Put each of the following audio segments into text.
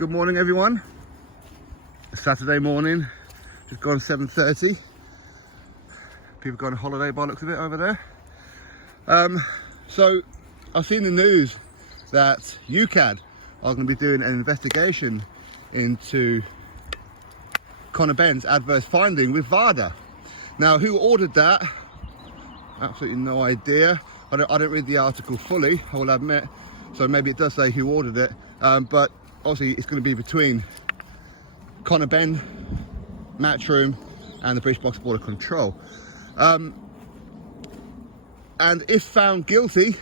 Good morning, everyone. It's Saturday morning, just gone 7:30. People go on holiday by the looks of it over there. So I've seen the news that UKAD are going to be doing an investigation into Conor Benn's adverse finding with VADA. Now, who ordered that? Absolutely no idea. I don't read the article fully, I will admit, so maybe it does say who ordered it, but obviously it's going to be between Conor Benn, Matchroom and the British Box Board of Control. And if found guilty,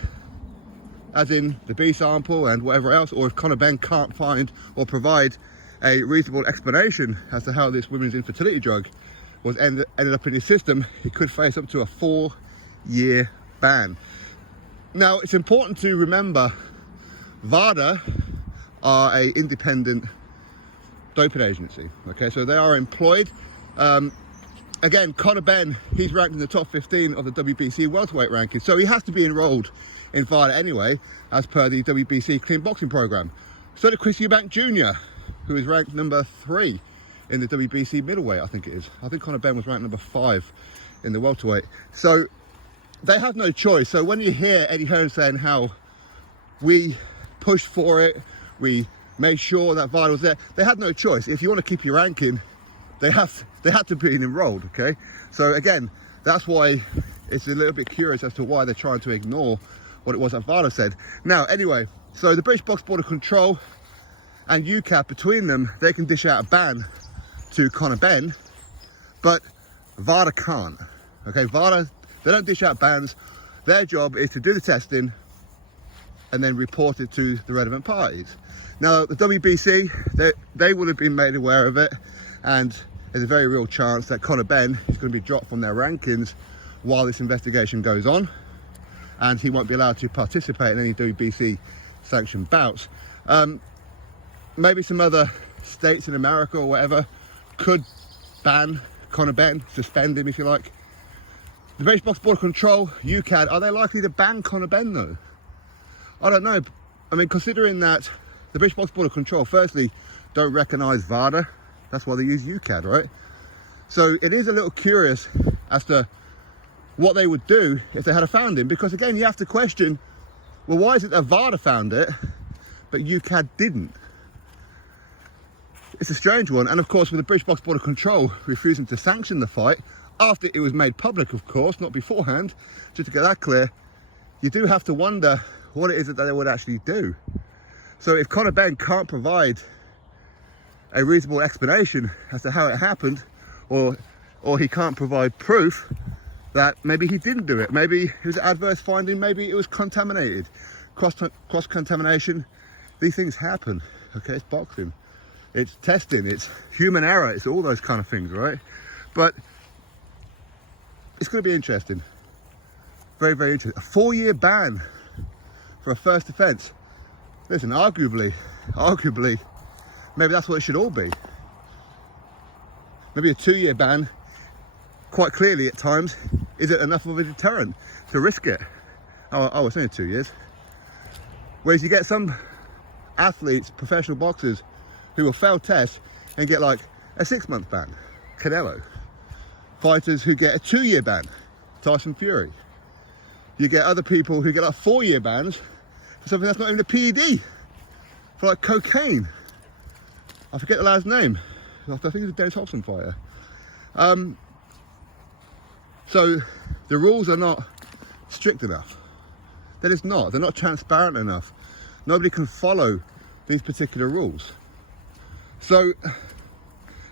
as in the B sample and whatever else, or if Conor Benn can't find or provide a reasonable explanation as to how this women's infertility drug was ended up in his system, he could face up to a 4-year ban. Now, it's important to remember VADA are an independent doping agency, okay, so they are employed. Again, Conor Benn, he's ranked in the top 15 of the WBC welterweight ranking, so he has to be enrolled in VADA anyway, as per the WBC clean boxing program. So did Chris Eubank Jr, who is ranked number 3 in the WBC middleweight, I think it is. I think Conor Benn was ranked number 5 in the welterweight. So they have no choice. So when you hear Eddie Hearn saying how we pushed for it, we made sure that VADA was there, they had no choice. If you want to keep your ranking, they had to be enrolled, okay? So again, that's why it's a little bit curious as to why they're trying to ignore what it was that VADA said. Now, anyway, so the British Box Board of Control and UKAD, between them, they can dish out a ban to Conor Benn, but VADA can't, okay? VADA, they don't dish out bans. Their job is to do the testing and then report it to the relevant parties. Now, the WBC, they will have been made aware of it, and there's a very real chance that Conor Benn is going to be dropped from their rankings while this investigation goes on, and he won't be allowed to participate in any WBC sanctioned bouts. Maybe some other states in America or whatever could ban Conor Benn, suspend him if you like. The British Box Board of Control, UKAD, are they likely to ban Conor Benn though? I don't know. I mean, considering that the British Box Board of Control, firstly, don't recognise VADA. That's why they use UKAD, right? So it is a little curious as to what they would do if they had found him, because again, you have to question, well, why is it that VADA found it, but UKAD didn't? It's a strange one. And of course, with the British Box Board of Control refusing to sanction the fight, after it was made public, of course, not beforehand, just to get that clear, you do have to wonder what it is that they would actually do. So if Conor Benn can't provide a reasonable explanation as to how it happened, or he can't provide proof that maybe he didn't do it, maybe it was an adverse finding, maybe it was contaminated, cross-contamination, these things happen, okay? It's boxing, it's testing, it's human error, it's all those kind of things, right? But it's going to be interesting, very, very interesting. A 4-year ban for a first offence. Listen, arguably, maybe that's what it should all be. Maybe a 2-year ban, quite clearly at times, isn't enough of a deterrent to risk it. Oh, it's only 2 years. Whereas you get some athletes, professional boxers, who will fail tests and get like a 6-month ban. Canelo. Fighters who get a 2-year ban. Tyson Fury. You get other people who get like 4-year bans for something that's not even a PED, for like cocaine. I forget the lad's name. I think he's a Dennis Hobson fighter. So the rules are not strict enough. They're just not. They're not transparent enough. Nobody can follow these particular rules. So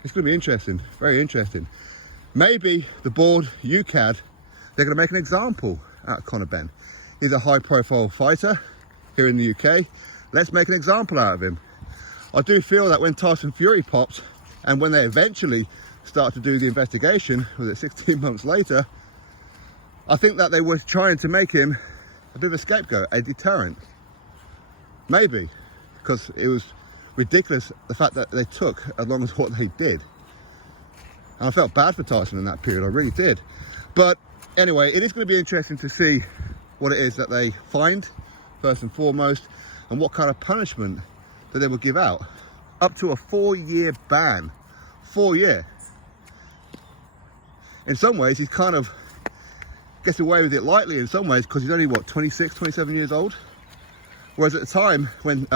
it's going to be interesting, very interesting. Maybe the board, UKAD, they're going to make an example out of Conor Benn. He's a high-profile fighter here in the UK. Let's make an example out of him. I do feel that when Tyson Fury popped, and when they eventually start to do the investigation, was it 16 months later, I think that they were trying to make him a bit of a scapegoat, a deterrent. Maybe, because it was ridiculous the fact that they took as long as what they did. And I felt bad for Tyson in that period, I really did. But anyway, it is going to be interesting to see what it is that they find, first and foremost, and what kind of punishment that they will give out. up to a 4-year ban. 4-year. In some ways, he's kind of gets away with it lightly in some ways because he's only, what, 26, 27 years old? Whereas at the time when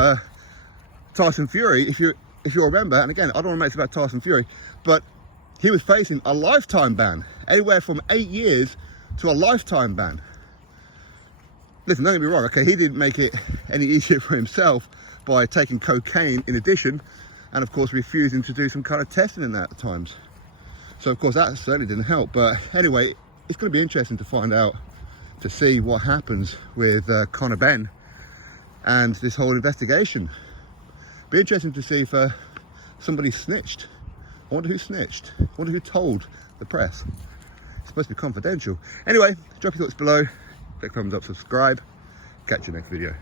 Tyson Fury, if you remember, and again, I don't want to make it about Tyson Fury, but he was facing a lifetime ban, anywhere from 8 years to a lifetime ban. Listen, don't get me wrong, okay, he didn't make it any easier for himself by taking cocaine in addition, and of course refusing to do some kind of testing in that at times. So of course that certainly didn't help. But anyway, it's going to be interesting to find out, to see what happens with Conor Benn and this whole investigation. Be interesting to see if somebody snitched. I wonder who snitched. I wonder who told the press. It's supposed to be confidential. Anyway, drop your thoughts below. Click thumbs up, subscribe. Catch you next video.